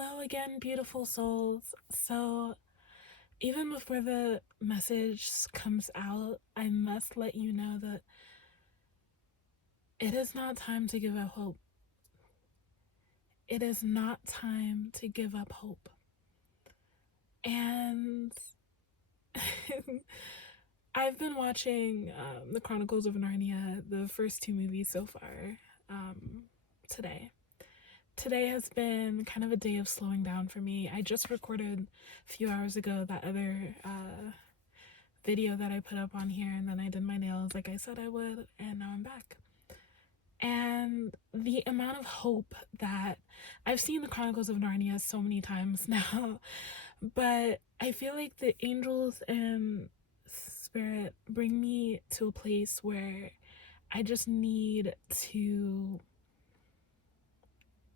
Hello again, beautiful souls. So, even before the message comes out, I must let you know that it is not time to give up hope. It is not time to give up hope. And I've been watching The Chronicles of Narnia, the first two movies so far, today. Today has been kind of a day of slowing down for me. I just recorded a few hours ago that other video that I put up on here, and then I did my nails like I said I would, and now I'm back. And the amount of hope that I've seen the Chronicles of Narnia so many times now, but I feel like the angels and spirit bring me to a place where I just need to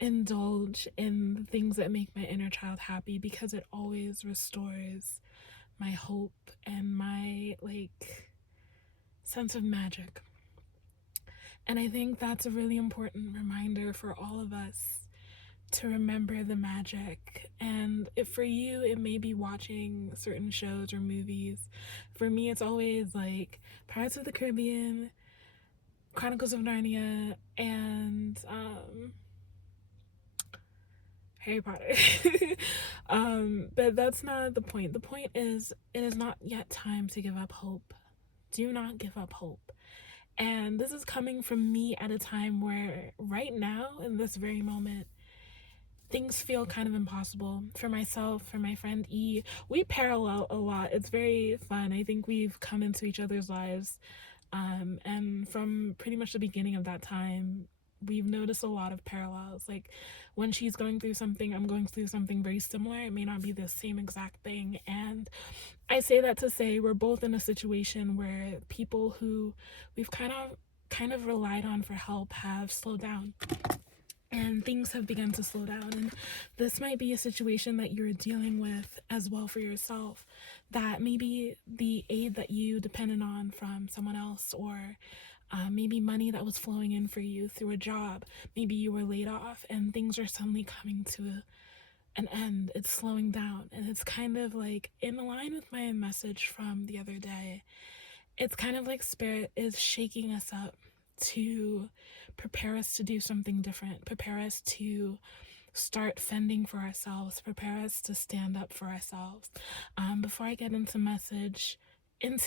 indulge in the things that make my inner child happy, because it always restores my hope and my sense of magic. And I think that's a really important reminder for all of us, to remember the magic. And if for you it may be watching certain shows or movies, for me it's always like Pirates of the Caribbean, Chronicles of Narnia, and Harry Potter. But that's not the point. The point is, it is not yet time to give up hope. Do not give up hope. And this is coming from me at a time where, right now, in this very moment, things feel kind of impossible. For myself, for my friend E, we parallel a lot. It's very fun. I think we've come into each other's lives. And from pretty much the beginning of that time, we've noticed a lot of parallels. Like, when she's going through something, I'm going through something very similar. It may not be the same exact thing. And I say that to say we're both in a situation where people who we've kind of relied on for help have slowed down. And things have begun to slow down. And this might be a situation that you're dealing with as well for yourself, that maybe the aid that you depended on from someone else, or maybe money that was flowing in for you through a job, maybe you were laid off and things are suddenly coming to an end. It's slowing down, and it's kind of like in line with my message from the other day. It's kind of like spirit is shaking us up to prepare us to do something different, prepare us to start fending for ourselves, prepare us to stand up for ourselves. Before I get into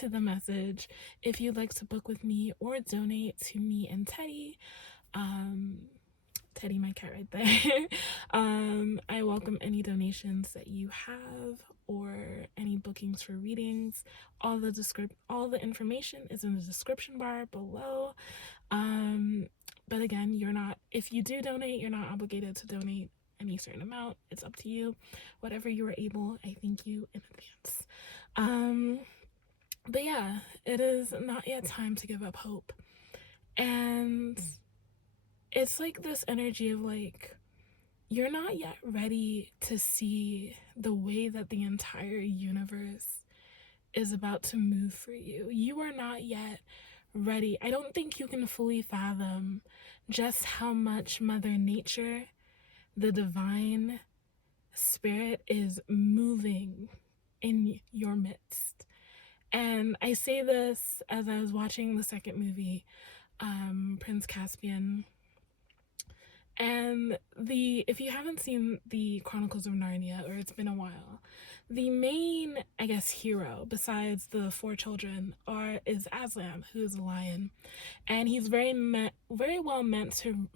the message, if you'd like to book with me or donate to me and Teddy, Teddy, my cat right there, I welcome any donations that you have, or any bookings for readings. All the information is in the description bar below. But again, if you do donate, you're not obligated to donate any certain amount. It's up to you. Whatever you are able, I thank you in advance. But yeah, it is not yet time to give up hope. And it's like this energy of you're not yet ready to see the way that the entire universe is about to move for you. You are not yet ready. I don't think you can fully fathom just how much Mother Nature, the divine spirit, is moving in your midst. And I say this as I was watching the second movie, Prince Caspian. And if you haven't seen the Chronicles of Narnia, or it's been a while, the main, I guess, hero, besides the four children, is Aslan, who is a lion. And he's very well meant to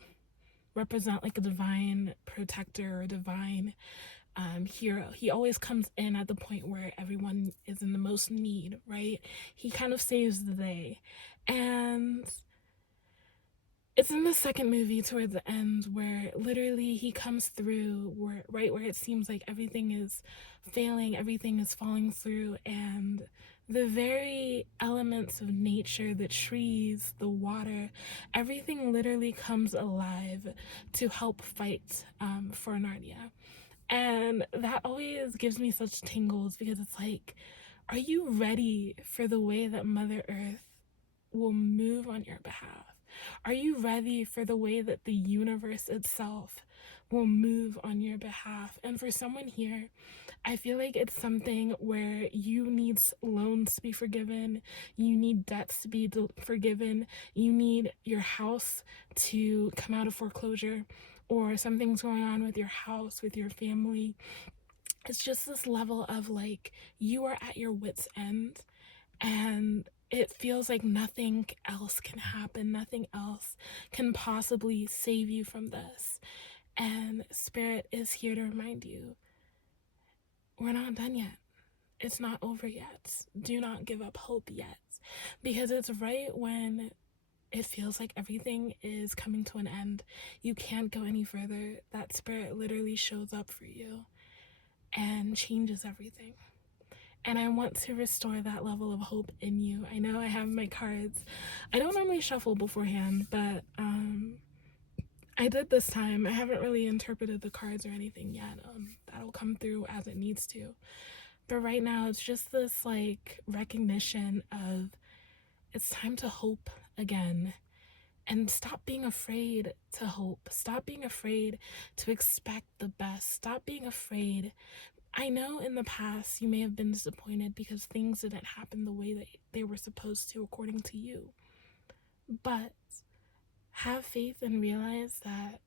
represent a divine protector or divine hero. He always comes in at the point where everyone is in the most need, right? He kind of saves the day. And it's in the second movie towards the end where literally he comes through where it seems like everything is failing, everything is falling through, and the very elements of nature, the trees, the water, everything literally comes alive to help fight for Narnia. And that always gives me such tingles, because it's like, are you ready for the way that Mother Earth will move on your behalf? Are you ready for the way that the universe itself will move on your behalf. And for someone here, I feel like it's something where you need loans to be forgiven, you need debts to be forgiven, you need your house to come out of foreclosure, or something's going on with your house, with your family. It's just this level of like you are at your wit's end, and it feels like nothing else can happen, nothing else can possibly save you from this. And Spirit is here to remind you, we're not done yet. It's not over yet. Do not give up hope yet. Because it's right when it feels like everything is coming to an end, you can't go any further, that Spirit literally shows up for you and changes everything. And I want to restore that level of hope in you. I know I have my cards. I don't normally shuffle beforehand, but I did this time. I haven't really interpreted the cards or anything yet. That'll come through as it needs to. But right now, it's just this like recognition of it's time to hope again. And stop being afraid to hope. Stop being afraid to expect the best. Stop being afraid. I know in the past you may have been disappointed because things didn't happen the way that they were supposed to according to you. But have faith and realize that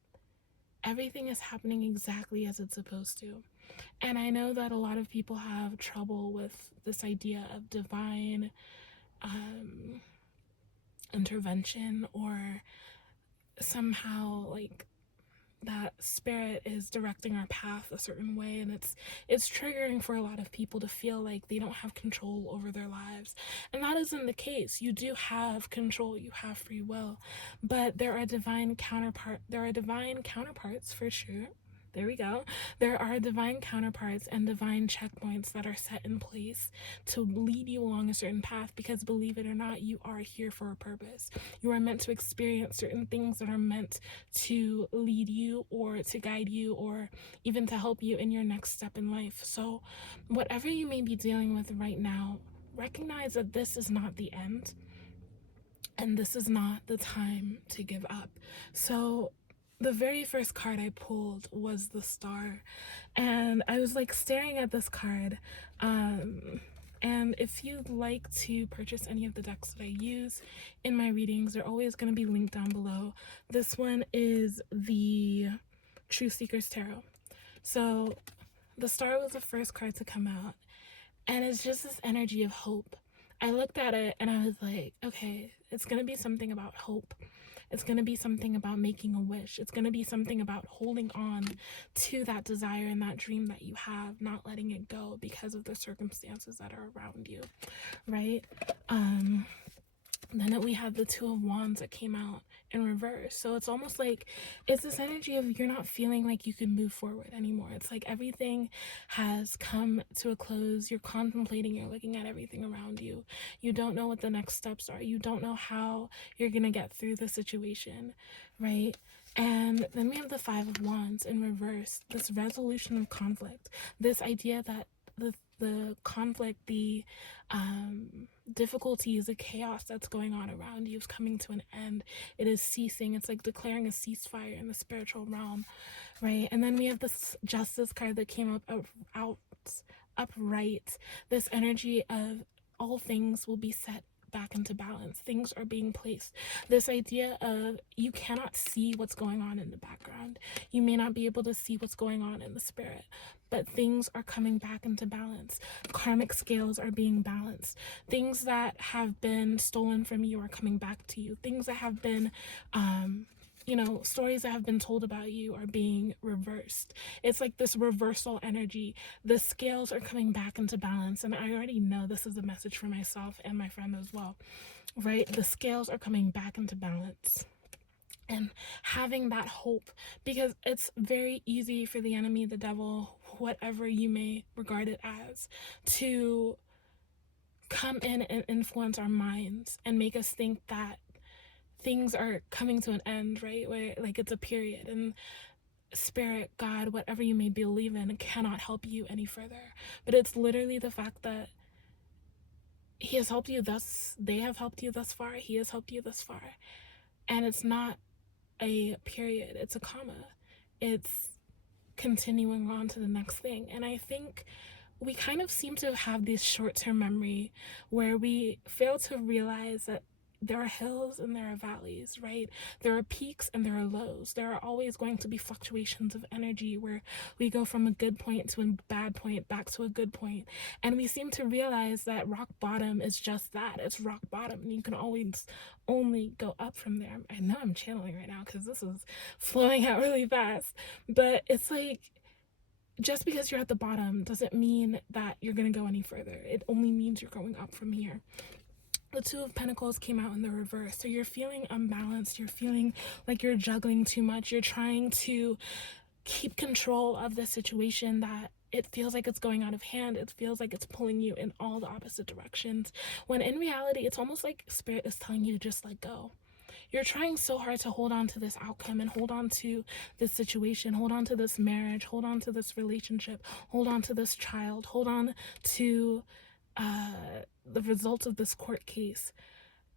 everything is happening exactly as it's supposed to. And I know that a lot of people have trouble with this idea of divine intervention, or somehow like that Spirit is directing our path a certain way, and it's triggering for a lot of people to feel like they don't have control over their lives. And that isn't the case. You do have control, you have free will, but there are divine counterparts for sure. There we go. There are divine counterparts and divine checkpoints that are set in place to lead you along a certain path, because believe it or not, you are here for a purpose. You are meant to experience certain things that are meant to lead you or to guide you or even to help you in your next step in life. So whatever you may be dealing with right now, recognize that this is not the end, and this is not the time to give up. So the very first card I pulled was the Star, and I was like staring at this card. And if you'd like to purchase any of the decks that I use in my readings, they're always going to be linked down below. This one is the Truth Seekers Tarot. So the Star was the first card to come out, and it's just this energy of hope. I looked at it and I was like, okay, it's going to be something about hope. It's going to be something about making a wish. It's going to be something about holding on to that desire and that dream that you have, not letting it go because of the circumstances that are around you, right? Then we have the Two of Wands that came out in reverse. So it's almost like it's this energy of you're not feeling like you can move forward anymore. It's like everything has come to a close. You're contemplating, you're looking at everything around you. You don't know what the next steps are. You don't know how you're going to get through the situation, right? And then we have the Five of Wands in reverse, this resolution of conflict, this idea that the conflict, the difficulties, the chaos that's going on around you is coming to an end. It is ceasing. It's like declaring a ceasefire in the spiritual realm, right? And then we have this Justice card that came up upright. This energy of all things will be set back into balance. Things are being placed. This idea of you cannot see what's going on in the background. You may not be able to see what's going on in the spirit, but things are coming back into balance. Karmic scales are being balanced. Things that have been stolen from you are coming back to you. Things that have been stories that have been told about you are being reversed. It's like this reversal energy. The scales are coming back into balance. And I already know this is a message for myself and my friend as well, right? The scales are coming back into balance. And having that hope, because it's very easy for the enemy, the devil, whatever you may regard it as, to come in and influence our minds and make us think that things are coming to an end, right? Where like it's a period, and spirit, God, whatever you may believe in, cannot help you any further. But it's literally the fact that he has helped you they have helped you thus far, he has helped you thus far. And it's not a period, it's a comma. It's continuing on to the next thing. And I think we kind of seem to have this short-term memory where we fail to realize that there are hills and there are valleys, right? There are peaks and there are lows. There are always going to be fluctuations of energy where we go from a good point to a bad point back to a good point. And we seem to realize that rock bottom is just that. It's rock bottom. And you can always only go up from there. I know I'm channeling right now because this is flowing out really fast. But it's like, just because you're at the bottom doesn't mean that you're going to go any further. It only means you're going up from here. The Two of Pentacles came out in the reverse. So you're feeling unbalanced. You're feeling like you're juggling too much. You're trying to keep control of the situation that it feels like it's going out of hand. It feels like it's pulling you in all the opposite directions. When in reality, it's almost like Spirit is telling you to just let go. You're trying so hard to hold on to this outcome and hold on to this situation, hold on to this marriage, hold on to this relationship, hold on to this child, hold on to the results of this court case.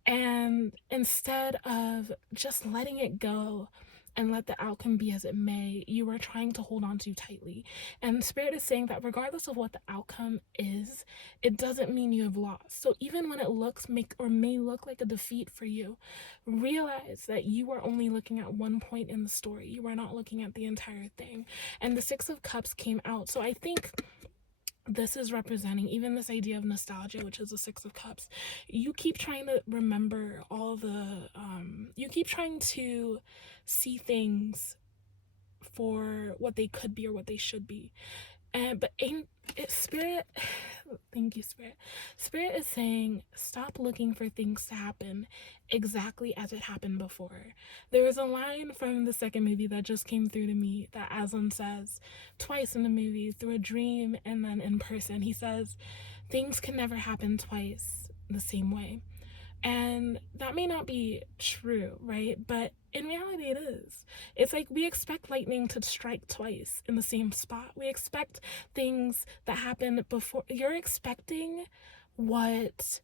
And instead of just letting it go and let the outcome be as it may, you are trying to hold on too tightly. And Spirit is saying that regardless of what the outcome is, it doesn't mean you have lost. So even when it may look like a defeat for you, realize that you are only looking at one point in the story. You are not looking at the entire thing. And the Six of Cups came out. So I think this is representing even this idea of nostalgia, which is the Six of Cups. You keep trying to remember all the you keep trying to see things for what they could be or what they should be, but Spirit, thank you, Spirit. Spirit is saying stop looking for things to happen exactly as it happened before. There is a line from the second movie that just came through to me that Aslan says twice in the movie, through a dream and then in person. He says things can never happen twice the same way. And that may not be true, right? But in reality, it is. It's like we expect lightning to strike twice in the same spot. We expect things that happen before. You're expecting what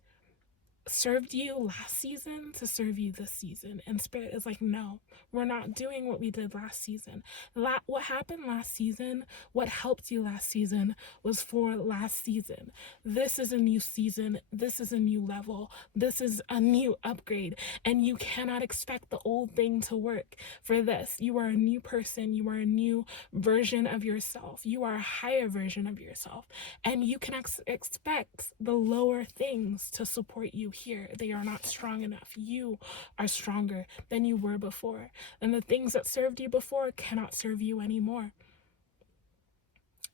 served you last season to serve you this season. And Spirit is like, no, we're not doing what we did last season. What happened last season, what helped you last season was for last season. This is a new season. This is a new level. This is a new upgrade. And you cannot expect the old thing to work for this. You are a new person. You are a new version of yourself. You are a higher version of yourself. And you can expect the lower things to support you here. They are not strong enough. You are stronger than you were before. And the things that served you before cannot serve you anymore.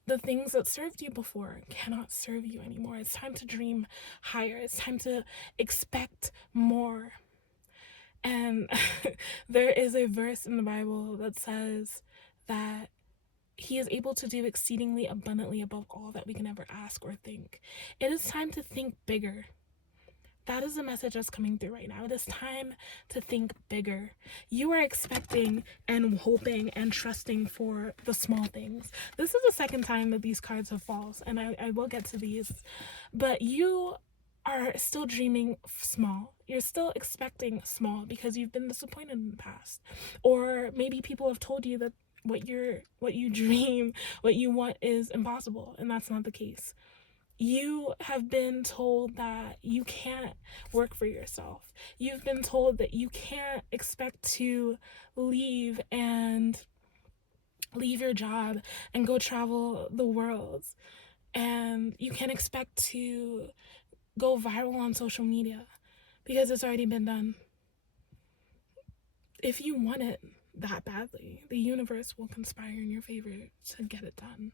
The things that served you before cannot serve you anymore. It's time to dream higher. It's time to expect more. And there is a verse in the Bible that says that He is able to do exceedingly abundantly above all that we can ever ask or think. It is time to think bigger. That is the message that's coming through right now. It is time to think bigger. You are expecting and hoping and trusting for the small things. This is the second time that these cards have fallen, and I will get to these. But you are still dreaming small. You're still expecting small because you've been disappointed in the past. Or maybe people have told you that what you dream, what you want is impossible, and that's not the case. You have been told that you can't work for yourself. You've been told that you can't expect to leave your job and go travel the world. And you can't expect to go viral on social media because it's already been done. If you want it that badly, the universe will conspire in your favor to get it done.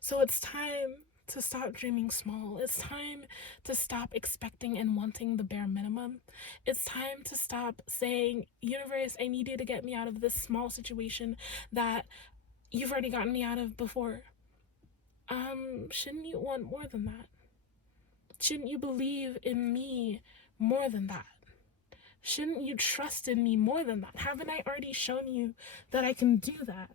So it's time to stop dreaming small. It's time to stop expecting and wanting the bare minimum. It's time to stop saying, universe, I need you to get me out of this small situation that you've already gotten me out of before. Shouldn't you want more than that? Shouldn't you believe in me more than that? Shouldn't you trust in me more than that? Haven't I already shown you that I can do that?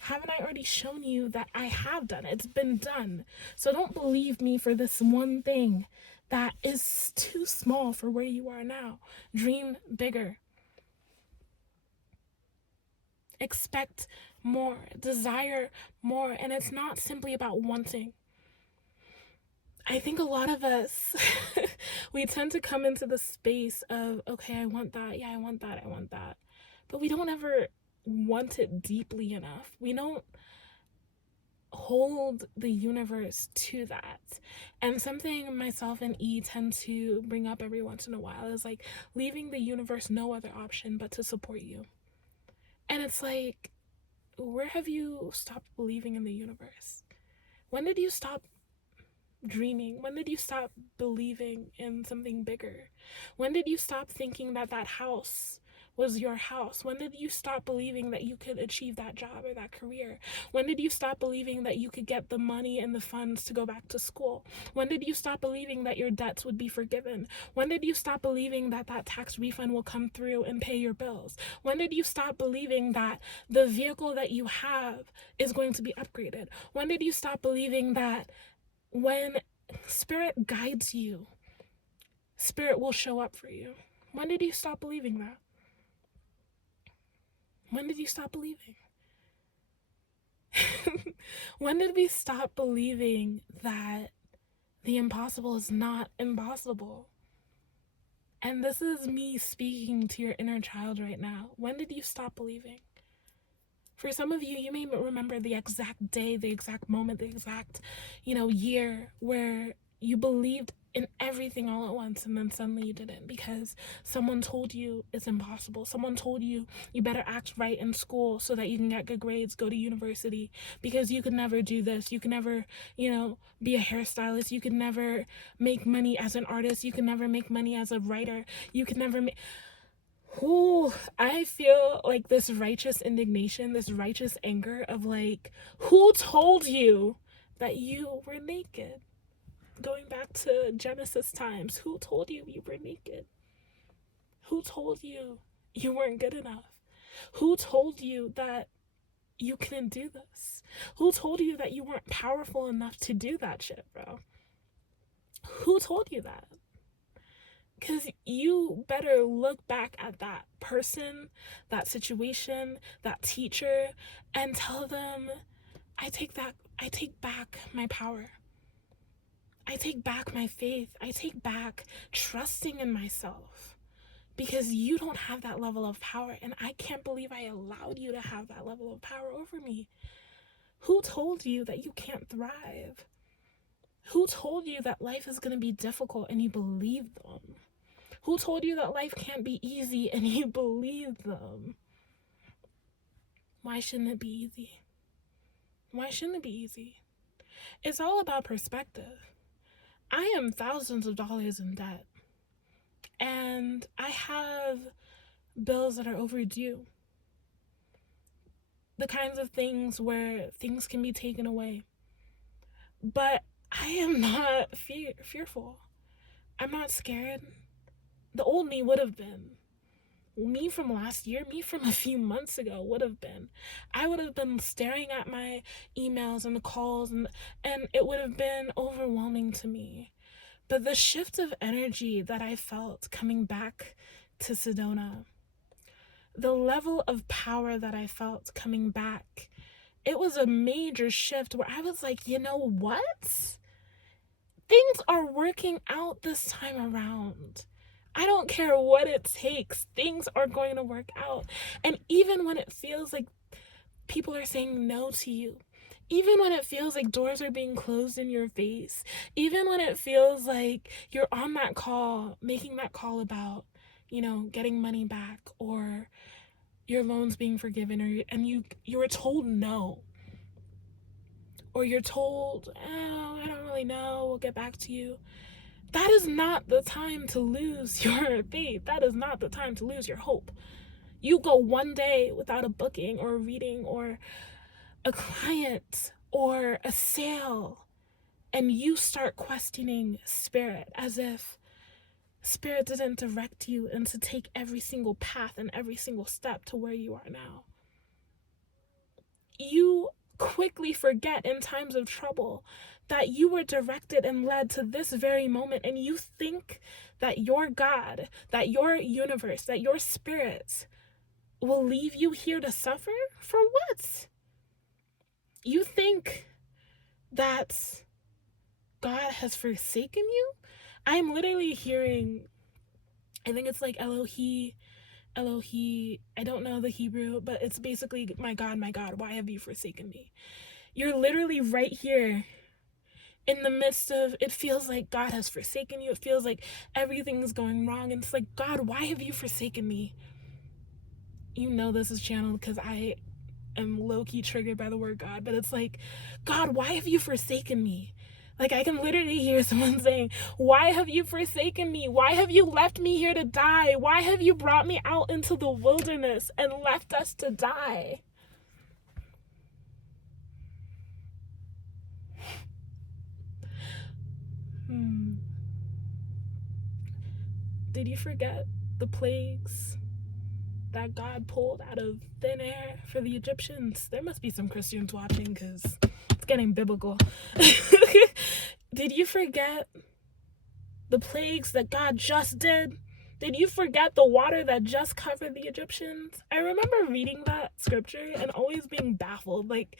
Haven't I already shown you that I have done it? It's been done. So don't believe me for this one thing that is too small for where you are now. Dream bigger. Expect more, desire more, and it's not simply about wanting. I think a lot of us, we tend to come into the space of, okay, I want that, yeah, I want that, I want that. But we don't ever want it deeply enough. We don't hold the universe to that. And something myself and E tend to bring up every once in a while is like leaving the universe no other option but to support you. And it's like, where have you stopped believing in the universe? When did you stop dreaming? When did you stop believing in something bigger? When did you stop thinking that that house was your house? When did you stop believing that you could achieve that job or that career? When did you stop believing that you could get the money and the funds to go back to school? When did you stop believing that your debts would be forgiven? When did you stop believing that that tax refund will come through and pay your bills? When did you stop believing that the vehicle that you have is going to be upgraded? When did you stop believing that when Spirit guides you, Spirit will show up for you? When did you stop believing that? When did you stop believing? When did we stop believing that the impossible is not impossible? And this is me speaking to your inner child right now. When did you stop believing? For some of you, you may remember the exact day, the exact moment, the exact, year where you believed in everything all at once and then suddenly you didn't because someone told you it's impossible. Someone told you you better act right in school so that you can get good grades, go to university, because you could never do this. You can never, be a hairstylist. You could never make money as an artist. You can never make money as a writer. You can never make... Ooh, I feel like this righteous indignation, this righteous anger of like, who told you that you were naked? Going back to Genesis times, who told you you were naked? Who told you you weren't good enough? Who told you that you couldn't do this? Who told you that you weren't powerful enough to do that shit, bro? Who told you that? Because you better look back at that person, that situation, that teacher, and tell them, I take back my power. I take back my faith. I take back trusting in myself, because you don't have that level of power, and I can't believe I allowed you to have that level of power over me. Who told you that you can't thrive? Who told you that life is going to be difficult and you believe them? Who told you that life can't be easy and you believe them? Why shouldn't it be easy? Why shouldn't it be easy? It's all about perspective. I am thousands of dollars in debt, and I have bills that are overdue. The kinds of things where things can be taken away. But I am not fearful. I'm not scared. The old me would have been. Me from last year, me from a few months ago would have been. I would have been staring at my emails and the calls, and it would have been overwhelming to me. But the shift of energy that I felt coming back to Sedona, the level of power that I felt coming back, it was a major shift where I was like, you know what? Things are working out this time around. I don't care what it takes. Things are going to work out. And even when it feels like people are saying no to you, even when it feels like doors are being closed in your face, even when it feels like you're on that call, making that call about, getting money back or your loans being forgiven, and you were told no. Or you're told, oh, I don't really know, we'll get back to you. That is not the time to lose your faith. That is not the time to lose your hope. You go one day without a booking or a reading or a client or a sale, and you start questioning Spirit as if Spirit didn't direct you and to take every single path and every single step to where you are now. You quickly forget in times of trouble that you were directed and led to this very moment, and you think that your God, that your universe, that your Spirit will leave you here to suffer? For what? You think that God has forsaken you? I'm literally hearing, I think it's like Elohi, I don't know the Hebrew, but it's basically, my God, why have you forsaken me? You're literally right here in the midst of, it feels like God has forsaken you. It feels like everything's going wrong. And it's like, God, why have you forsaken me? You know this is channeled because I am low-key triggered by the word God, but it's like, God, why have you forsaken me? Like, I can literally hear someone saying, why have you forsaken me? Why have you left me here to die? Why have you brought me out into the wilderness and left us to die? Did you forget the plagues that God pulled out of thin air for the Egyptians? There must be some Christians watching because it's getting biblical. Did you forget the plagues that God just did? Did you forget the water that just covered the Egyptians? I remember reading that scripture and always being baffled. Like,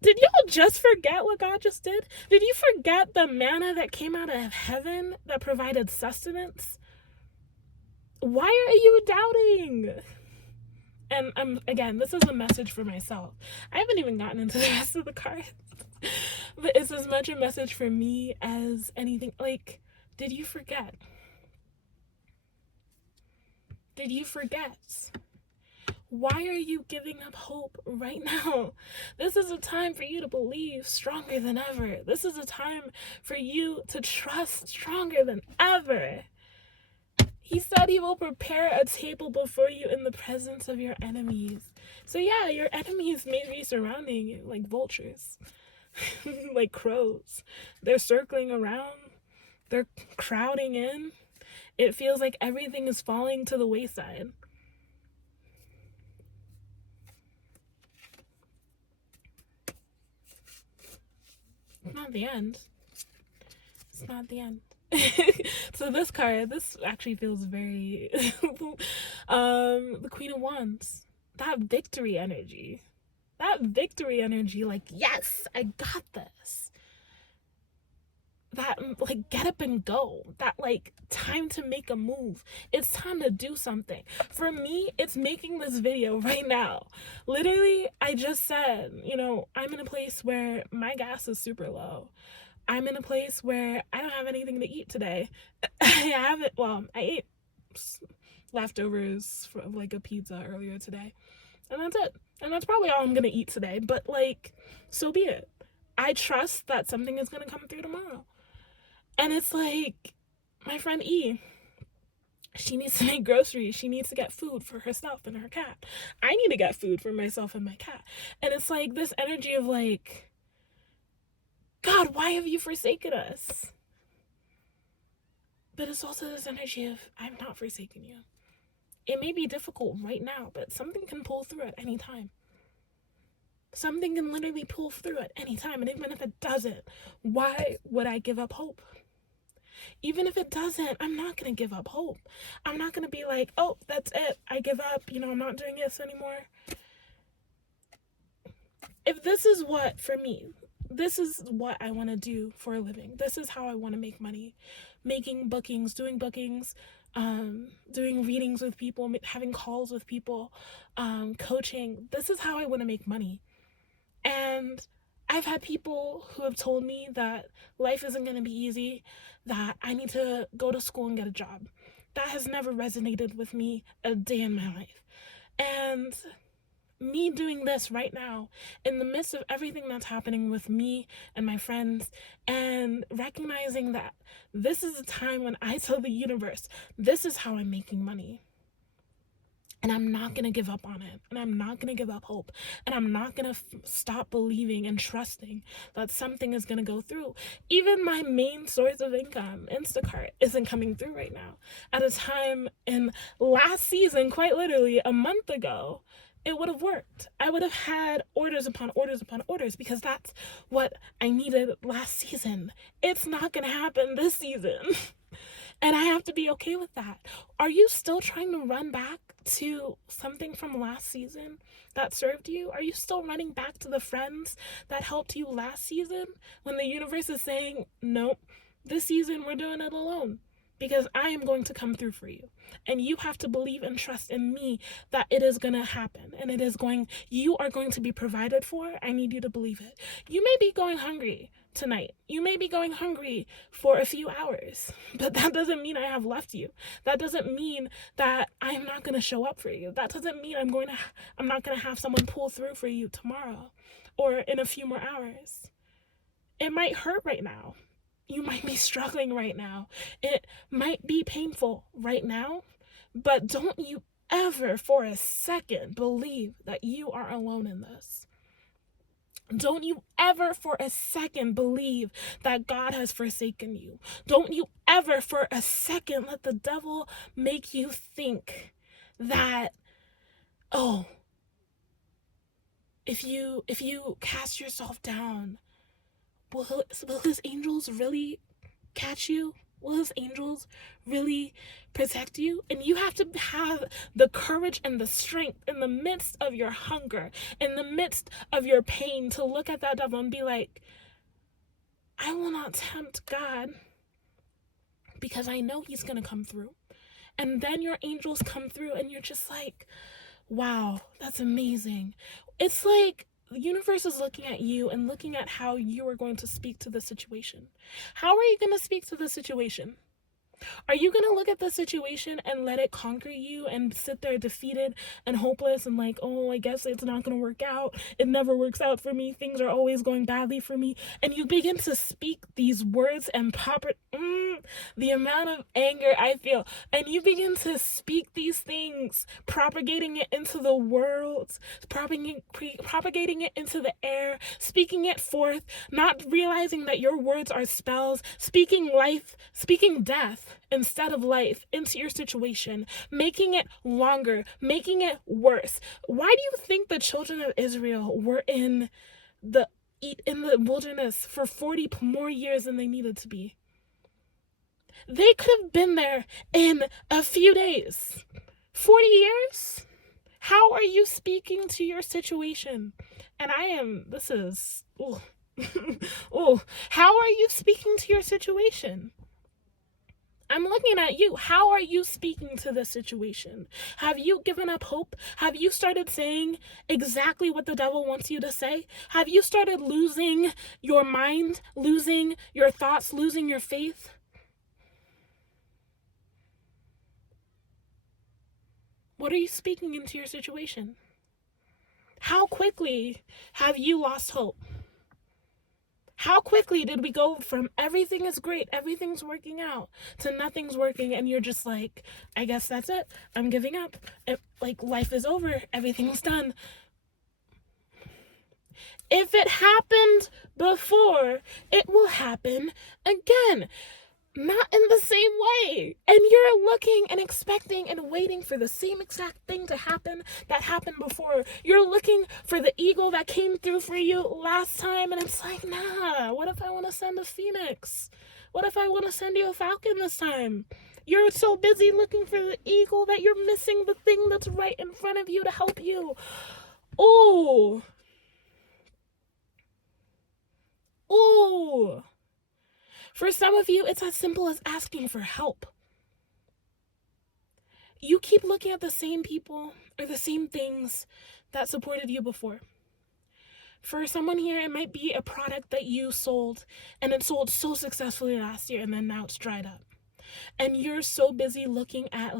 did y'all just forget what God just did? Did you forget the manna that came out of heaven that provided sustenance? Why are you doubting? And again, this is a message for myself. I haven't even gotten into the rest of the cards. But it's as much a message for me as anything. Like, did you forget? Did you forget? Why are you giving up hope right now? This is a time for you to believe stronger than ever. This is a time for you to trust stronger than ever. He said he will prepare a table before you in the presence of your enemies. So yeah, your enemies may be surrounding you like vultures, like crows. They're circling around. They're crowding in. It feels like everything is falling to the wayside. It's not the end. It's not the end. So this card, this actually feels very the Queen of Wands. That victory energy, like, yes, I got this. That, like, get up and go. That, like, time to make a move. It's time to do something. For me, it's making this video right now. Literally, I just said, you know, I'm in a place where my gas is super low. I'm in a place where I don't have anything to eat today. I ate leftovers from, like, a pizza earlier today. And that's it. And that's probably all I'm going to eat today. But, like, so be it. I trust that something is going to come through tomorrow. And it's like, my friend E, she needs to make groceries. She needs to get food for herself and her cat. I need to get food for myself and my cat. And it's like this energy of like, God, why have you forsaken us? But it's also this energy of, I'm not forsaking you. It may be difficult right now, but something can pull through at any time. Something can literally pull through at any time. And even if it doesn't, why would I give up hope? Even if it doesn't, I'm not going to give up hope. I'm not going to be like, oh, that's it. I give up. You know, I'm not doing this anymore. If this is what, for me, this is what I want to do for a living. This is how I want to make money. Making bookings, doing readings with people, having calls with people, coaching. This is how I want to make money. And I've had people who have told me that life isn't going to be easy, that I need to go to school and get a job. That has never resonated with me a day in my life. And me doing this right now, in the midst of everything that's happening with me and my friends, and recognizing that this is a time when I tell the universe, this is how I'm making money. And I'm not going to give up on it. And I'm not going to give up hope. And I'm not going to stop believing and trusting that something is going to go through. Even my main source of income, Instacart, isn't coming through right now. At a time in last season, quite literally a month ago, it would have worked. I would have had orders upon orders upon orders because that's what I needed last season. It's not going to happen this season. And I have to be okay with that. Are you still trying to run back to something from last season that served you? Are you still running back to the friends that helped you last season when the universe is saying, nope, this season we're doing it alone? Because I am going to come through for you. And you have to believe and trust in me that it is going to happen. And you are going to be provided for. I need you to believe it. You may be going hungry tonight. You may be going hungry for a few hours, but that doesn't mean I have left you. That doesn't mean that I am not going to show up for you. That doesn't mean I'm not going to have someone pull through for you tomorrow or in a few more hours. It might hurt right now. You might be struggling right now. It might be painful right now, but don't you ever for a second believe that you are alone in this. Don't you ever for a second believe that God has forsaken you. Don't you ever for a second let the devil make you think that, oh, if you cast yourself down, will his angels really catch you? Will his angels really protect you? And you have to have the courage and the strength in the midst of your hunger, in the midst of your pain, to look at that devil and be like, I will not tempt God because I know he's going to come through. And then your angels come through and you're just like, wow, that's amazing. It's like the universe is looking at you and looking at how you are going to speak to the situation. How are you going to speak to the situation? Are you going to look at the situation and let it conquer you and sit there defeated and hopeless and like, oh, I guess it's not going to work out. It never works out for me. Things are always going badly for me. And you begin to speak these words and the amount of anger I feel. And you begin to speak these things, propagating it into the world, propagating it into the air, speaking it forth, not realizing that your words are spells, speaking life, speaking death instead of life into your situation, making it longer, making it worse. Why do you think the children of Israel were in the wilderness for 40 more years than they needed to be? They could have been there in a few days. 40 years? How are you speaking to your situation? And how are you speaking to your situation? I'm looking at you. How are you speaking to the situation? Have you given up hope? Have you started saying exactly what the devil wants you to say? Have you started losing your mind, losing your thoughts, losing your faith? What are you speaking into your situation? How quickly have you lost hope? How quickly did we go from everything is great, everything's working out, to nothing's working, and you're just like, I guess that's it. I'm giving up. Life is over. Everything's done. If it happened before, it will happen again. Not in the same way. And you're looking and expecting and waiting for the same exact thing to happen that happened before. You're looking for the eagle that came through for you last time, and it's like, nah, what if I want to send a phoenix? What if I want to send you a falcon this time? You're so busy looking for the eagle that you're missing the thing that's right in front of you to help you. Ooh. For some of you, it's as simple as asking for help. You keep looking at the same people or the same things that supported you before. For someone here, it might be a product that you sold and it sold so successfully last year and then now it's dried up. And you're so busy looking at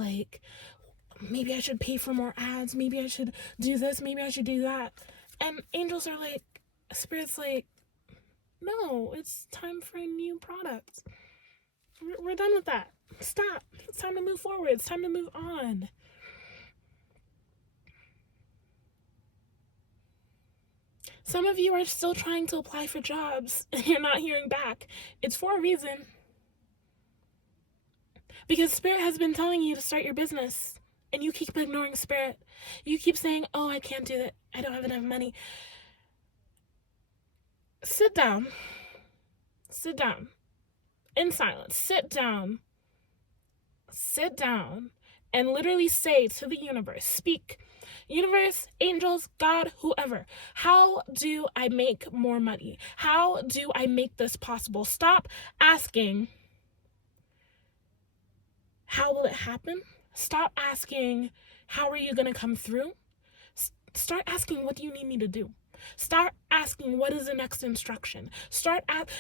maybe I should pay for more ads, maybe I should do this, maybe I should do that. And angels are like, Spirit's like, no, it's time for a new product. We're done with that. Stop. It's time to move forward. It's time to move on. Some of you are still trying to apply for jobs and you're not hearing back. It's for a reason. Because Spirit has been telling you to start your business and you keep ignoring Spirit. You keep saying, oh, I can't do that. I don't have enough money. Sit down in silence. Sit down sit down and literally say to the universe, speak, universe, angels, God, whoever, how do I make more money? How do I make this possible? Stop asking, how will it happen? Stop asking, how are you going to come through? Start asking, what do you need me to do? Start asking, what is the next instruction?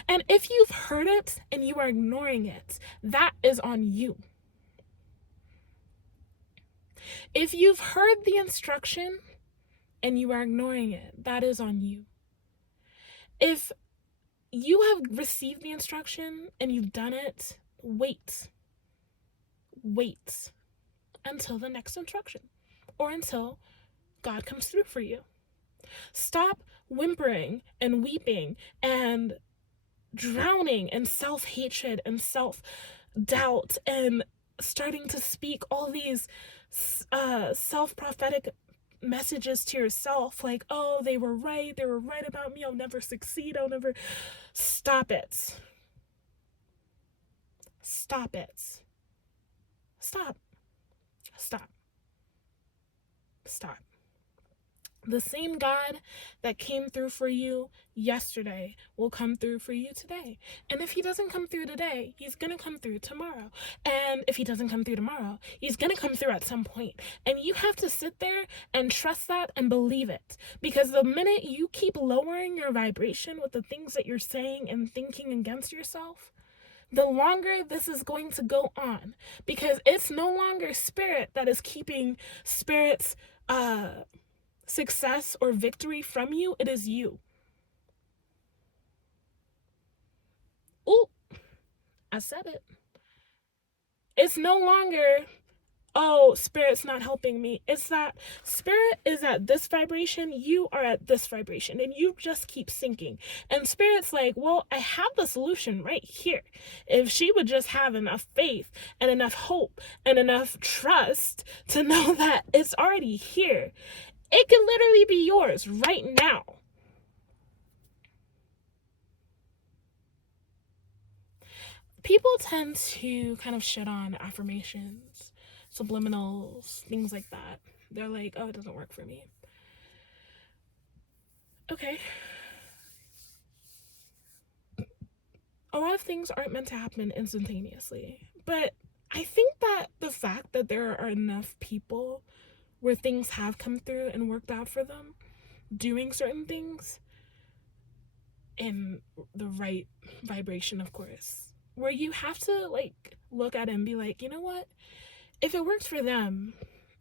And if you've heard it and you are ignoring it, that is on you. If you've heard the instruction and you are ignoring it, that is on you. If you have received the instruction and you've done it, wait until the next instruction or until God comes through for you. Stop whimpering and weeping and drowning in self-hatred and self-doubt and starting to speak all these self-prophetic messages to yourself like, oh, they were right about me, I'll never succeed, Stop it. The same God that came through for you yesterday will come through for you today. And if he doesn't come through today, he's going to come through tomorrow. And if he doesn't come through tomorrow, he's going to come through at some point. And you have to sit there and trust that and believe it. Because the minute you keep lowering your vibration with the things that you're saying and thinking against yourself, the longer this is going to go on. Because it's no longer spirit that is keeping spirit's success or victory from you, it is you. Ooh, I said it. It's no longer, oh, spirit's not helping me. It's that spirit is at this vibration, you are at this vibration, and you just keep sinking. And spirit's like, well, I have the solution right here. If she would just have enough faith and enough hope and enough trust to know that it's already here, it can literally be yours right now. People tend to kind of shit on affirmations, subliminals, things like that. They're like, oh, it doesn't work for me. Okay. A lot of things aren't meant to happen instantaneously. But I think that the fact that there are enough people where things have come through and worked out for them, doing certain things in the right vibration, of course, where you have to like look at it and be like, you know what? If it works for them,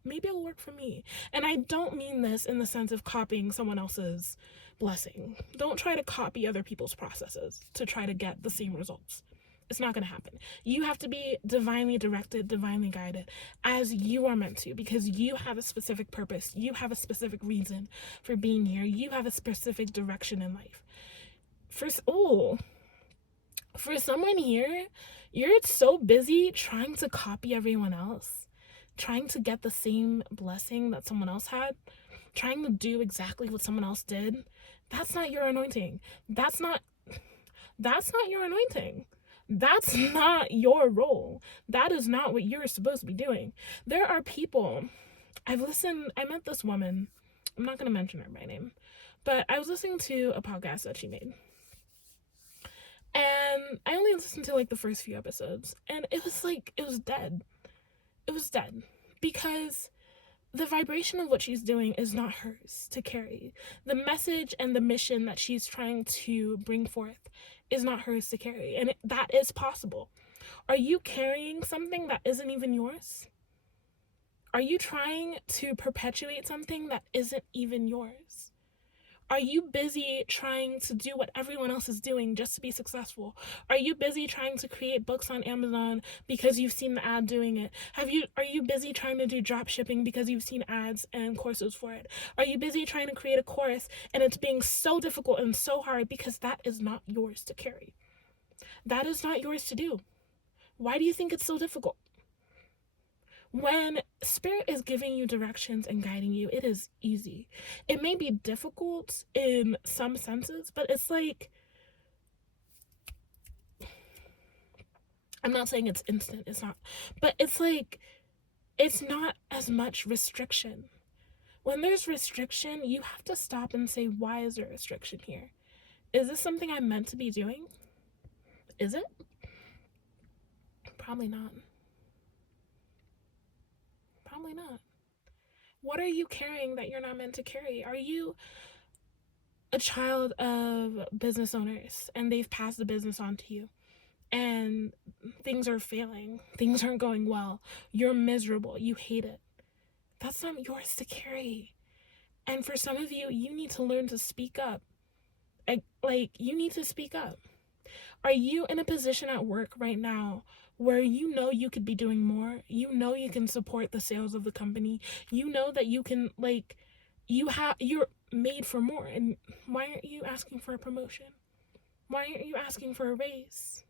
maybe it'll work for me. And I don't mean this in the sense of copying someone else's blessing. Don't try to copy other people's processes to try to get the same results. It's not going to happen. You have to be divinely directed, divinely guided as you are meant to, because you have a specific purpose. You have a specific reason for being here. You have a specific direction in life. For someone here, you're so busy trying to copy everyone else, trying to get the same blessing that someone else had, trying to do exactly what someone else did. That's not your anointing. That's not your anointing. That's not your role. That is not what you're supposed to be doing. There are people, I met this woman, I'm not going to mention her by name, but I was listening to a podcast that she made. And I only listened to like the first few episodes, and it was dead. It was dead because the vibration of what she's doing is not hers to carry. The message and the mission that she's trying to bring forth is not hers to carry. And that is possible. Are you carrying something that isn't even yours? Are you trying to perpetuate something that isn't even yours? Are you busy trying to do what everyone else is doing just to be successful? Are you busy trying to create books on Amazon because you've seen the ad doing it? Are you busy trying to do drop shipping because you've seen ads and courses for it? Are you busy trying to create a course and it's being so difficult and so hard because that is not yours to carry? That is not yours to do. Why do you think it's so difficult? When spirit is giving you directions and guiding you, it is easy. It may be difficult in some senses, but it's like I'm not saying it's instant, it's not, but it's like, it's not as much restriction. When there's restriction, you have to stop and say, why is there restriction here? Is this something I'm meant to be doing? Is it? Probably not. Probably not. What are you carrying that you're not meant to carry? Are you a child of business owners and they've passed the business on to you and things are failing, things aren't going well, you're miserable, you hate it? That's not yours to carry. And for some of you, you need to learn to speak up. Like, you need to speak up. Are you in a position at work right now where you know you could be doing more? You know you can support the sales of the company. You know that you can, like, you're made for more. And why aren't you asking for a promotion? Why aren't you asking for a raise?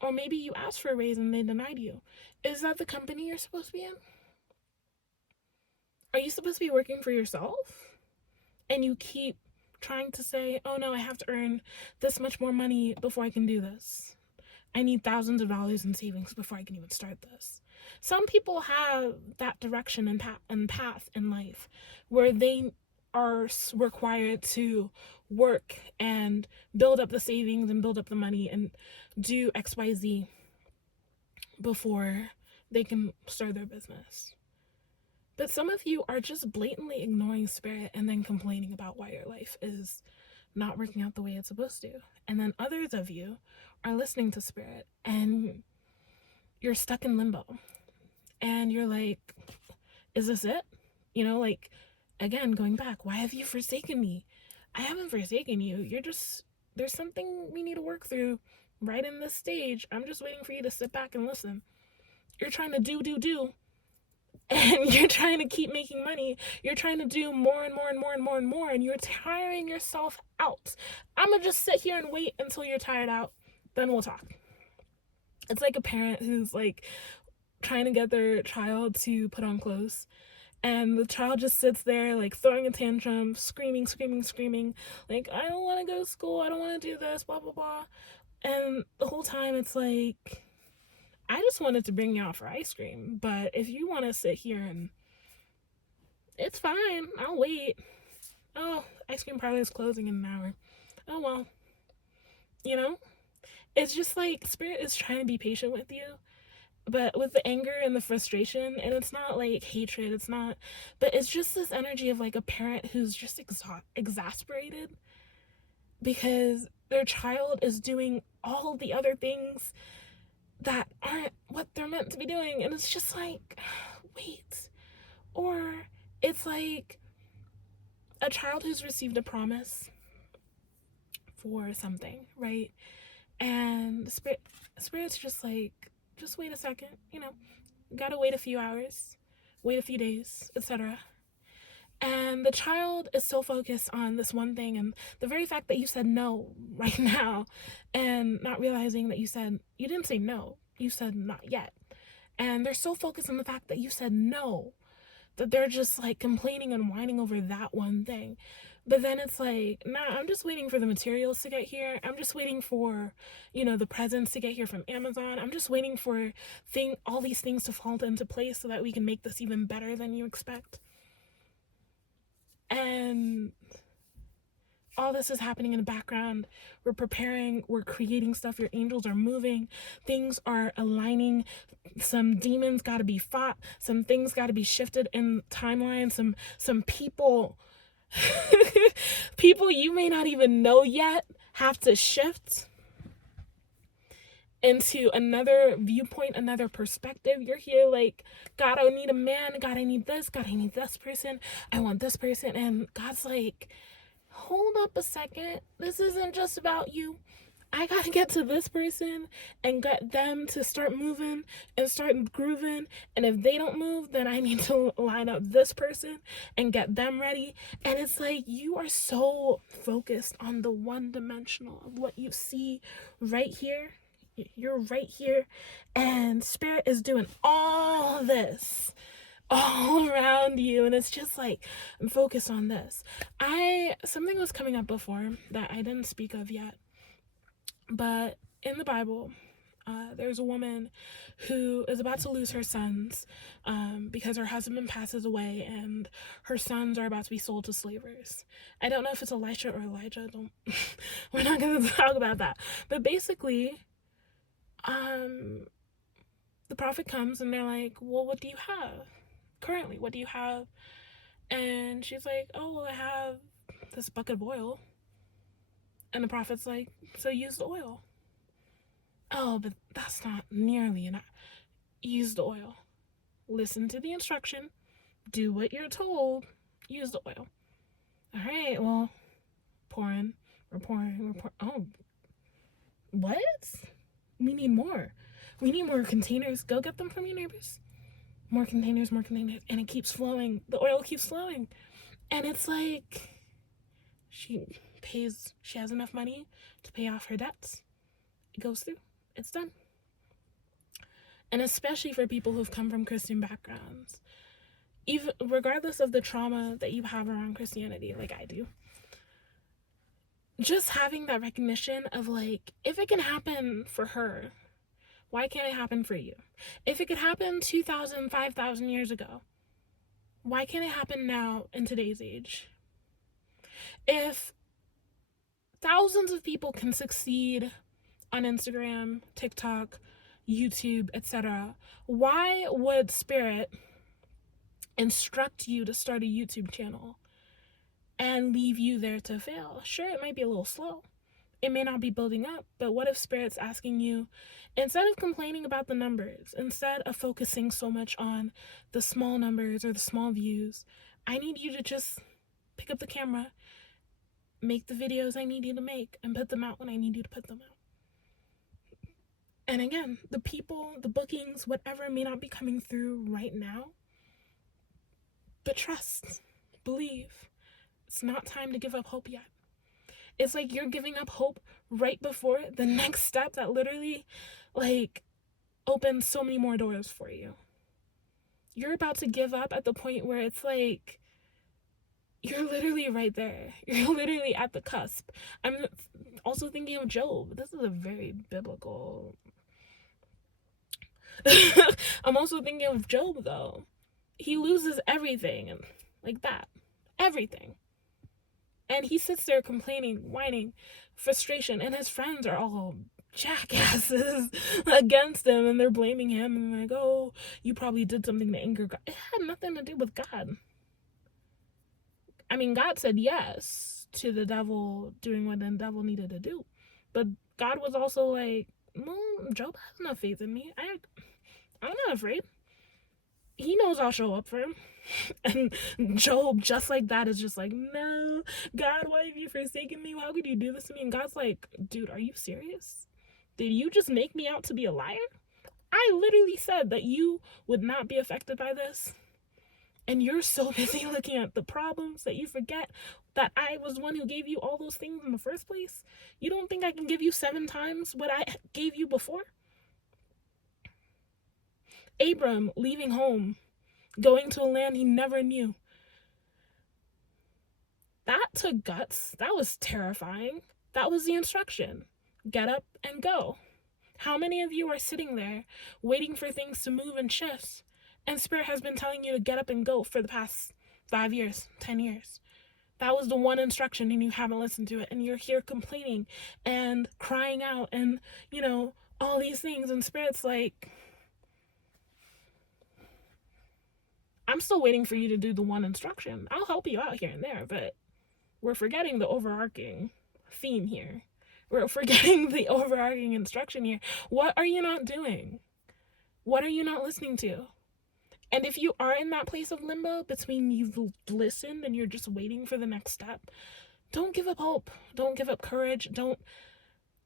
Or maybe you asked for a raise and they denied you. Is that the company you're supposed to be in? Are you supposed to be working for yourself? And you keep trying to say, oh no, I have to earn this much more money before I can do this. I need thousands of dollars in savings before I can even start this. Some people have that direction and path in life where they are required to work and build up the savings and build up the money and do XYZ before they can start their business. But some of you are just blatantly ignoring spirit and then complaining about why your life is not working out the way it's supposed to. And then others of you are listening to spirit and you're stuck in limbo. And you're like, is this it? You know, like, again, going back, why have you forsaken me? I haven't forsaken you. You're just, there's something we need to work through right in this stage. I'm just waiting for you to sit back and listen. You're trying to do. And you're trying to keep making money. You're trying to do more and more, and you're tiring yourself out. I'm gonna just sit here and wait until you're tired out, then we'll talk. It's like a parent who's like trying to get their child to put on clothes, and the child just sits there like throwing a tantrum, screaming, like, I don't want to go to school, I don't want to do this, blah blah blah. And the whole time it's like, I just wanted to bring you out for ice cream, but if you want to sit here and it's fine, I'll wait. Oh, ice cream parlor is closing in an hour. Oh well. You know? It's just like spirit is trying to be patient with you, but with the anger and the frustration, and it's not like hatred, it's not, but it's just this energy of like a parent who's just exasperated because their child is doing all the other things that aren't what they're meant to be doing. And it's just like, wait. Or it's like a child who's received a promise for something, right? And spirit's just like, just wait a second, you know, gotta wait a few hours, wait a few days, etc. And the child is so focused on this one thing, and the very fact that you said no right now, and not realizing that you didn't say no, you said not yet. And they're so focused on the fact that you said no, that they're just like complaining and whining over that one thing. But then it's like, nah, I'm just waiting for the materials to get here. I'm just waiting for, you know, the presents to get here from Amazon. I'm just waiting for all these things to fall into place so that we can make this even better than you expect. And all this is happening in the background. We're preparing, we're creating stuff. Your angels are moving. Things are aligning. Some demons got to be fought. Some things got to be shifted in timeline. Some people, people you may not even know yet have to shift into another viewpoint, another perspective. You're here like, God, I need a man. God, I need this. God, I need this person. I want this person. And God's like, hold up a second. This isn't just about you. I gotta get to this person and get them to start moving and start grooving. And if they don't move, then I need to line up this person and get them ready. And it's like, you are so focused on the one dimensional of what you see right here. You're right here, and spirit is doing all this all around you, and it's just like, I'm focused on this. Something was coming up before that I didn't speak of yet, but in the Bible, There's a woman who is about to lose her sons because her husband passes away and her sons are about to be sold to slavers. I don't know if it's Elisha or Elijah. We're not going to talk about that. But basically, the prophet comes and they're like, well, what do you have currently? What do you have? And she's like, oh, well, I have this bucket of oil. And the prophet's like, so use the oil. Oh, but that's not nearly enough. Use the oil. Listen to the instruction. Do what you're told. Use the oil. All right, well, pouring. We're pouring. Oh, what? We need more. We need more containers. Go get them from your neighbors. More containers. And it keeps flowing. The oil keeps flowing. And it's like she has enough money to pay off her debts. It goes through. It's done. And especially for people who've come from Christian backgrounds, even regardless of the trauma that you have around Christianity, like I do, just having that recognition of like, if it can happen for her, why can't it happen for you? If it could happen 2,000, 5,000 years ago, why can't it happen now in today's age? If thousands of people can succeed on Instagram, TikTok, YouTube, etc., why would Spirit instruct you to start a YouTube channel and leave you there to fail? Sure, it might be a little slow. It may not be building up, but what if Spirit's asking you, instead of complaining about the numbers, instead of focusing so much on the small numbers or the small views, I need you to just pick up the camera, make the videos I need you to make, and put them out when I need you to put them out. And again, the people, the bookings, whatever may not be coming through right now, but trust, believe, it's not time to give up hope yet. It's like you're giving up hope right before the next step that literally, like, opens so many more doors for you. You're about to give up at the point where it's like, you're literally right there. You're literally at the cusp. I'm also thinking of Job. This is a very biblical... I'm also thinking of Job, though. He loses everything, and like that. Everything. And he sits there complaining, whining, frustration, and his friends are all jackasses against him, and they're blaming him, and like, oh, you probably did something to anger God. It had nothing to do with God. I mean, God said yes to the devil doing what the devil needed to do. But God was also like, well, Job has no faith in me. I'm not afraid. He knows I'll show up for him. And Job, just like that, is just like, no, God, why have you forsaken me? How could you do this to me? And God's like, dude, are you serious? Did you just make me out to be a liar? I literally said that you would not be affected by this. And you're so busy looking at the problems that you forget that I was one who gave you all those things in the first place. You don't think I can give you 7 times what I gave you before? Abram leaving home, going to a land he never knew. That took guts. That was terrifying. That was the instruction. Get up and go. How many of you are sitting there waiting for things to move and shift? And Spirit has been telling you to get up and go for the past 5 years, 10 years. That was the one instruction and you haven't listened to it. And you're here complaining and crying out and, you know, all these things. And Spirit's like, I'm still waiting for you to do the one instruction. I'll help you out here and there, but we're forgetting the overarching theme here. We're forgetting the overarching instruction here. What are you not doing? What are you not listening to? And if you are in that place of limbo between you've listened and you're just waiting for the next step, don't give up hope. Don't give up courage. Don't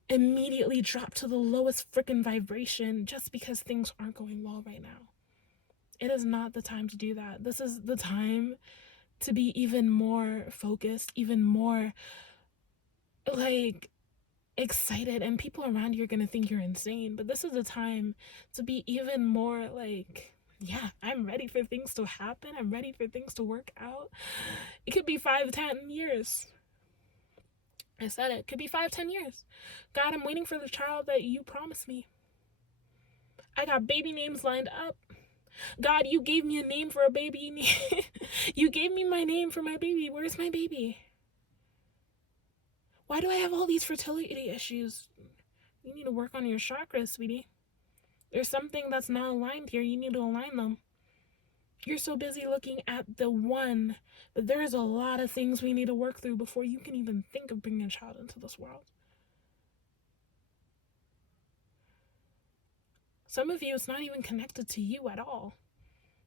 immediately drop to the lowest freaking vibration just because things aren't going well right now. It is not the time to do that. This is the time to be even more focused, even more like excited, and people around you are going to think you're insane, but this is the time to be even more like, yeah, I'm ready for things to happen. I'm ready for things to work out. It could be 5, 10 years. I said it. It could be 5, 10 years. God, I'm waiting for the child that you promised me. I got baby names lined up. God, you gave me a name for a baby. You gave me my name for my baby. Where's my baby? Why do I have all these fertility issues? You need to work on your chakras, sweetie. There's something that's not aligned here. You need to align them. You're so busy looking at the one, but there's a lot of things we need to work through before you can even think of bringing a child into this world. Some of you, it's not even connected to you at all.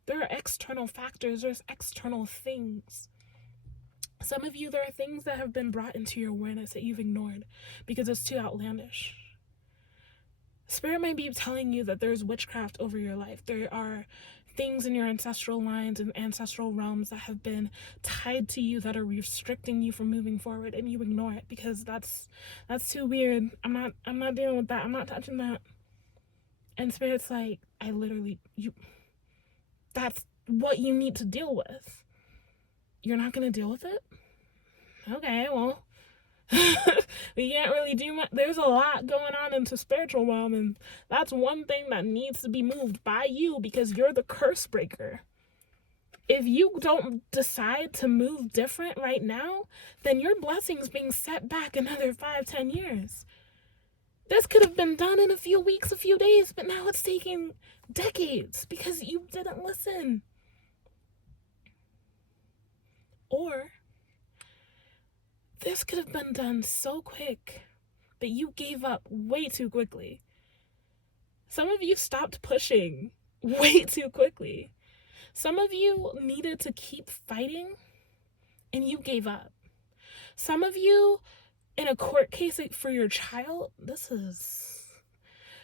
There are external factors, there's external things. Some of you, there are things that have been brought into your awareness that you've ignored because it's too outlandish. Spirit might be telling you that there's witchcraft over your life. There are things in your ancestral lines and ancestral realms that have been tied to you that are restricting you from moving forward, and you ignore it because that's too weird. I'm not dealing with that. I'm not touching that. And Spirit's like, that's what you need to deal with. You're not going to deal with it? Okay, well, we can't really do much. There's a lot going on into spiritual realm, and that's one thing that needs to be moved by you because you're the curse breaker. If you don't decide to move different right now, then your blessing's being set back another 5-10 years. This could have been done in a few weeks, a few days, but now it's taking decades because you didn't listen. Or this could have been done so quick, but you gave up way too quickly. Some of you stopped pushing way too quickly. Some of you needed to keep fighting and you gave up. Some of you, in a court case for your child,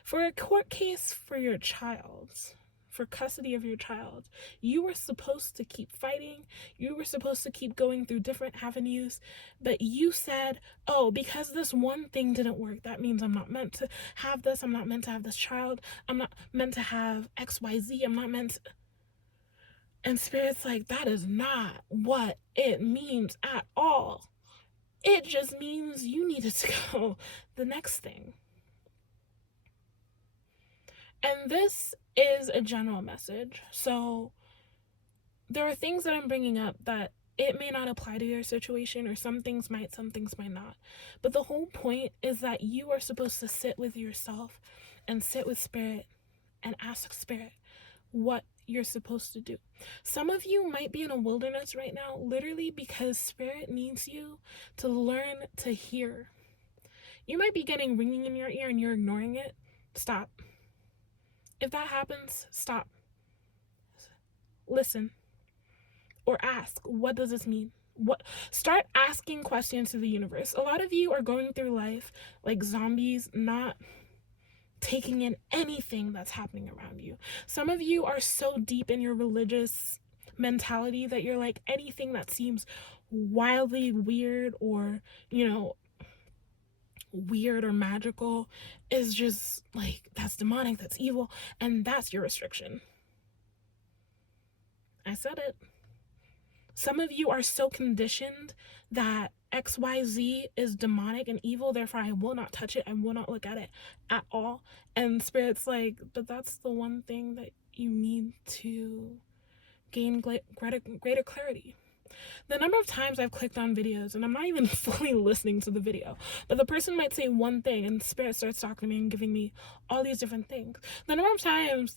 for a court case for your child, for custody of your child, you were supposed to keep fighting. You were supposed to keep going through different avenues, but you said, oh, because this one thing didn't work, that means I'm not meant to have this. I'm not meant to have this child. I'm not meant to have XYZ. I'm not meant to... And Spirit's like, that is not what it means at all. It just means you needed to go the next thing. And this is a general message. So there are things that I'm bringing up that it may not apply to your situation, or some things might, some things might not. But the whole point is that you are supposed to sit with yourself and sit with Spirit and ask Spirit what you're supposed to do. Some of you might be in a wilderness right now, literally because Spirit needs you to learn to hear. You might be getting ringing in your ear and you're ignoring it. Stop. If that happens, stop. Listen. Or ask, what does this mean? Start asking questions to the universe. A lot of you are going through life like zombies, not taking in anything that's happening around you. Some of you are so deep in your religious mentality that you're like, anything that seems wildly weird or, weird or magical is just like, that's demonic, that's evil, and that's your restriction. I said it. Some of you are so conditioned that XYZ is demonic and evil, therefore I will not touch it, I will not look at it at all. And Spirit's like, but that's the one thing that you need to gain greater clarity. The number of times I've clicked on videos and I'm not even fully listening to the video, but the person might say one thing and Spirit starts talking to me and giving me all these different things. The number of times,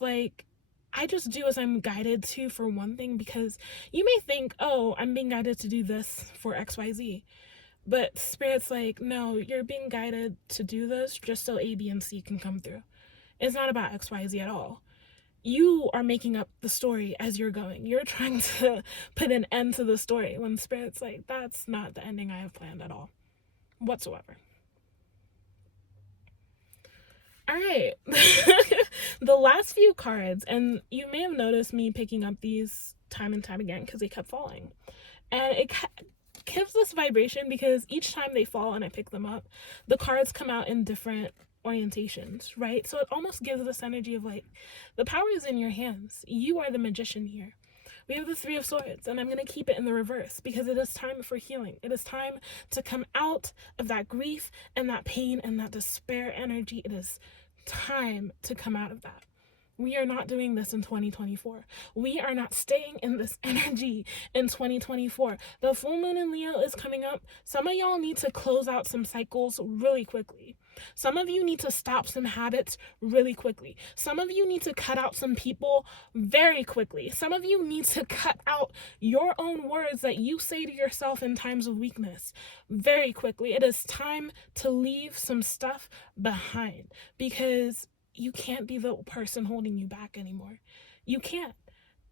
I just do as I'm guided to for one thing, because you may think, oh, I'm being guided to do this for XYZ. But Spirit's like, no, you're being guided to do this just so A, B, and C can come through. It's not about XYZ at all. You are making up the story as you're going. You're trying to put an end to the story when Spirit's like, that's not the ending I have planned at all, whatsoever. All right. The last few cards, and you may have noticed me picking up these time and time again because they kept falling. And it gives this vibration because each time they fall and I pick them up, the cards come out in different orientations, right? So it almost gives this energy of like, the power is in your hands. You are the magician here. We have the Three of Swords, and I'm going to keep it in the reverse because it is time for healing. It is time to come out of that grief and that pain and that despair energy. It is time to come out of that. We are not doing this in 2024. We are not staying in this energy in 2024. The full moon in Leo is coming up. Some of y'all need to close out some cycles really quickly. Some of you need to stop some habits really quickly. Some of you need to cut out some people very quickly. Some of you need to cut out your own words that you say to yourself in times of weakness very quickly. It is time to leave some stuff behind, because you can't be the person holding you back anymore. You can't.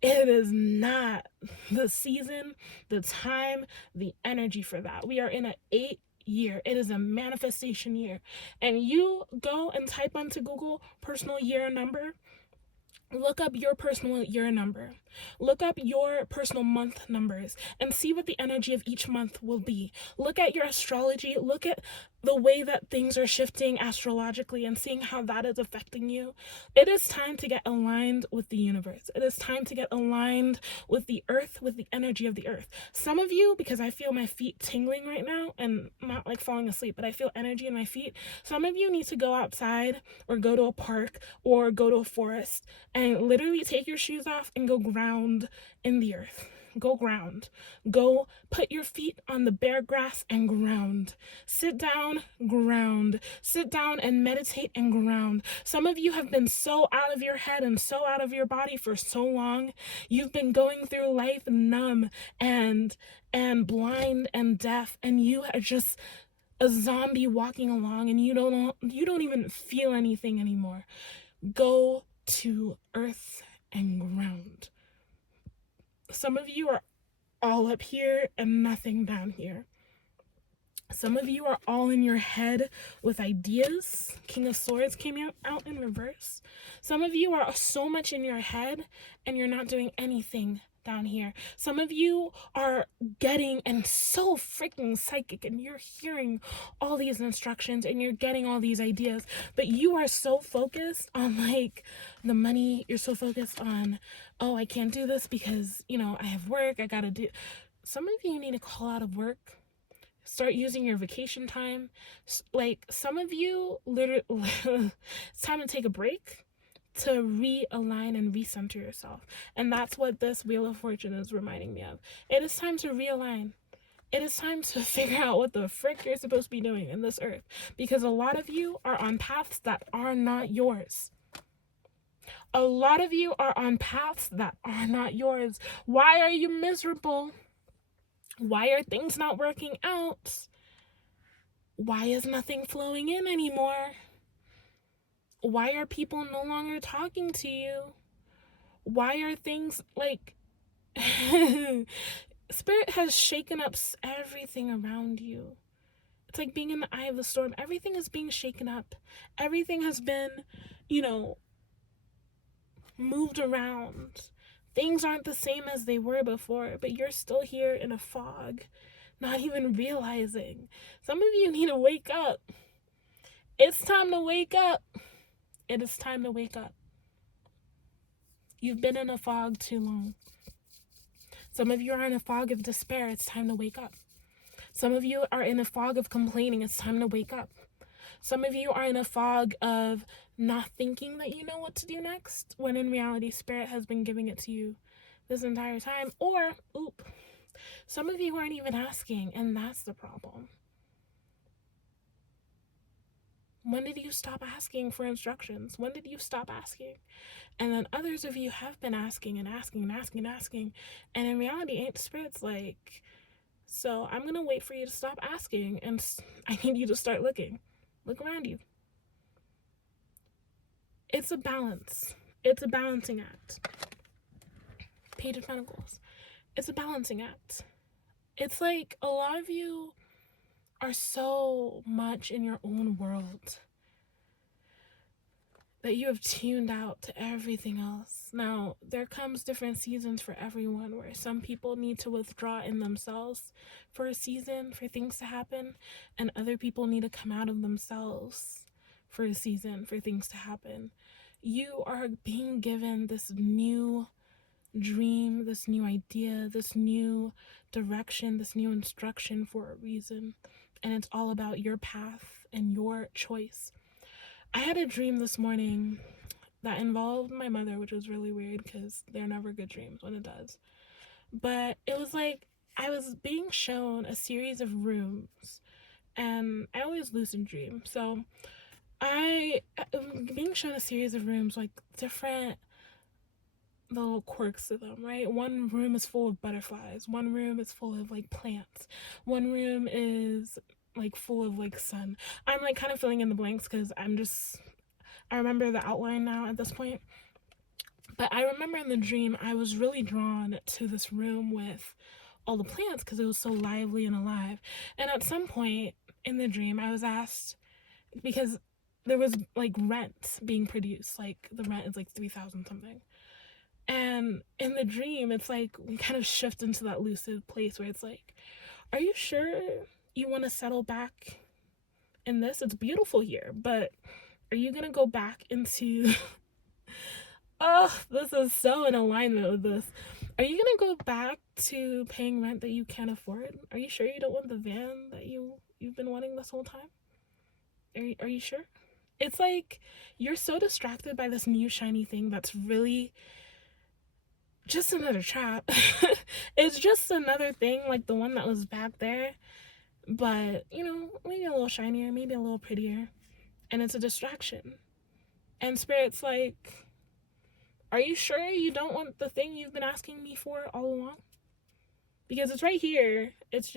It is not the season, the time, the energy for that. We are in an 8-year. It is a manifestation year. And you go and type onto Google personal year number. Look up your personal year number. Look up your personal month numbers and see what the energy of each month will be. Look at your astrology. Look at the way that things are shifting astrologically and seeing how that is affecting you. It is time to get aligned with the universe. It is time to get aligned with the earth, with the energy of the earth. Some of you, because I feel my feet tingling right now and not like falling asleep, but I feel energy in my feet. Some of you need to go outside or go to a park or go to a forest and literally take your shoes off and go ground in the earth. Go ground. Go put your feet on the bare grass and ground. Sit down, ground. Sit down and meditate and ground. Some of you have been so out of your head and so out of your body for so long. You've been going through life numb and blind and deaf, and you are just a zombie walking along, and you don't even feel anything anymore. Go to earth and ground. Some of you are all up here and nothing down here. Some of you are all in your head with ideas. King of Swords came out in reverse. Some of you are so much in your head and you're not doing anything down here. Some of you are getting and so freaking psychic, and you're hearing all these instructions and you're getting all these ideas, but you are so focused on like the money. You're so focused on, oh, I can't do this because, I have work. I gotta do. Some of you need to call out of work. Start using your vacation time. Like some of you, literally, it's time to take a break, to realign and recenter yourself. And that's what this Wheel of Fortune is reminding me of. It is time to realign. It is time to figure out what the frick you're supposed to be doing in this earth. Because a lot of you are on paths that are not yours. A lot of you are on paths that are not yours. Why are you miserable? Why are things not working out? Why is nothing flowing in anymore? Why are people no longer talking to you? Why are things like... Spirit has shaken up everything around you. It's like being in the eye of the storm. Everything is being shaken up. Everything has been, moved around. Things aren't the same as they were before, but you're still here in a fog, not even realizing. Some of you need to wake up. It's time to wake up. It is time to wake up. You've been in a fog too long. Some of you are in a fog of despair. It's time to wake up. Some of you are in a fog of complaining. It's time to wake up. Some of you are in a fog of not thinking that you know what to do next, when in reality, Spirit has been giving it to you this entire time. Or, some of you aren't even asking, and that's the problem. When did you stop asking for instructions? When did you stop asking? And then others of you have been asking and asking and asking and asking. And in reality, Spirit's like, so I'm going to wait for you to stop asking, and I need you to start looking. Look around you. It's a balance. It's a balancing act. Page of Pentacles. It's a balancing act. It's like a lot of you are so much in your own world that you have tuned out to everything else. Now, there comes different seasons for everyone, where some people need to withdraw in themselves for a season, for things to happen, and other people need to come out of themselves for a season, for things to happen. You are being given this new dream, this new idea, this new direction, this new instruction for a reason. And it's all about your path and your choice. I had a dream this morning, that involved my mother, which was really weird because they're never good dreams when it does. But it was like I was being shown a series of rooms, and I always lucid dream. So I being shown a series of rooms, like different little quirks to them, right? One room is full of butterflies. One room is full of like plants. One room is like full of like sun. I'm like kind of filling in the blanks because I remember the outline now at this point. But I remember in the dream I was really drawn to this room with all the plants because it was so lively and alive. And at some point in the dream I was asked, because there was like rent being produced, like the rent is like 3,000 something. And in the dream, it's like we kind of shift into that lucid place where it's like, are you sure you want to settle back in this? It's beautiful here, but are you going to go back into... Oh, this is so in alignment with this. Are you going to go back to paying rent that you can't afford? Are you sure you don't want the van that you've been wanting this whole time? Are you sure? It's like you're so distracted by this new shiny thing that's really... just another trap. It's just another thing like the one that was back there, but you know, maybe a little shinier, maybe a little prettier, and it's a distraction. And Spirit's like, are you sure you don't want the thing you've been asking me for all along? Because it's right here. It's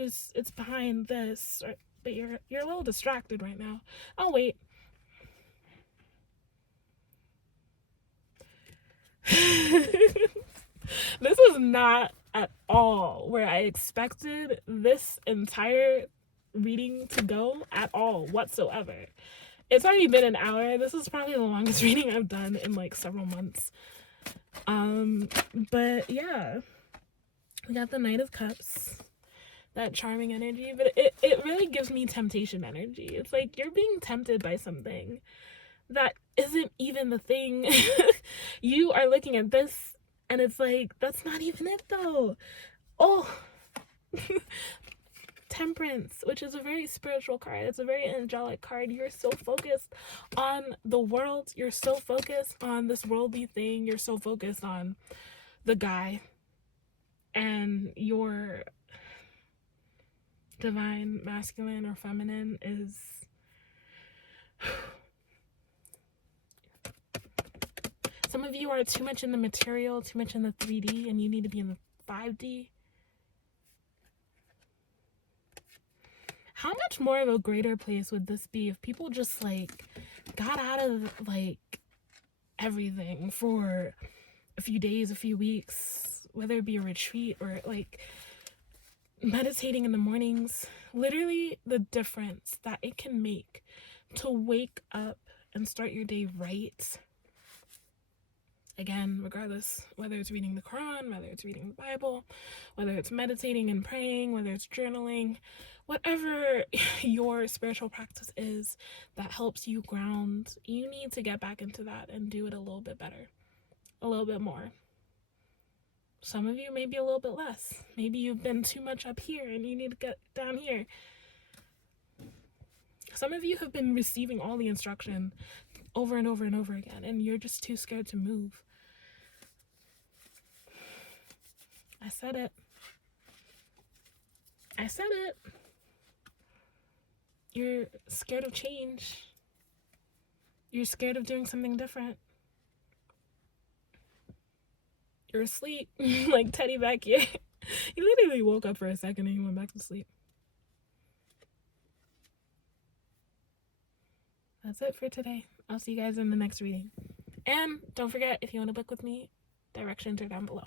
behind this, but you're a little distracted right now. I'll wait. This is not at all where I expected this entire reading to go at all whatsoever. It's already been an hour. This is probably the longest reading I've done in like several months. But yeah, we got the Knight of Cups, that charming energy, but it really gives me temptation energy. It's like you're being tempted by something that isn't even the thing. You are looking at this and it's like, that's not even it though. Oh. Temperance, which is a very spiritual card. It's a very angelic card. You're so focused on the world. You're so focused on this worldly thing. You're so focused on the guy. And your divine masculine or feminine is... Some of you are too much in the material, too much in the 3D, and you need to be in the 5D. How much more of a greater place would this be if people just like got out of like everything for a few days, a few weeks, whether it be a retreat or like meditating in the mornings? Literally the difference that it can make to wake up and start your day right. Again, regardless, whether it's reading the Quran, whether it's reading the Bible, whether it's meditating and praying, whether it's journaling, whatever your spiritual practice is that helps you ground, you need to get back into that and do it a little bit better, a little bit more. Some of you maybe a little bit less. Maybe you've been too much up here and you need to get down here. Some of you have been receiving all the instruction over and over and over again, and you're just too scared to move. I said it. I said it. You're scared of change. You're scared of doing something different. You're asleep, like Teddy back here. He literally woke up for a second and he went back to sleep. That's it for today. I'll see you guys in the next reading. And don't forget, if you want to book with me, directions are down below.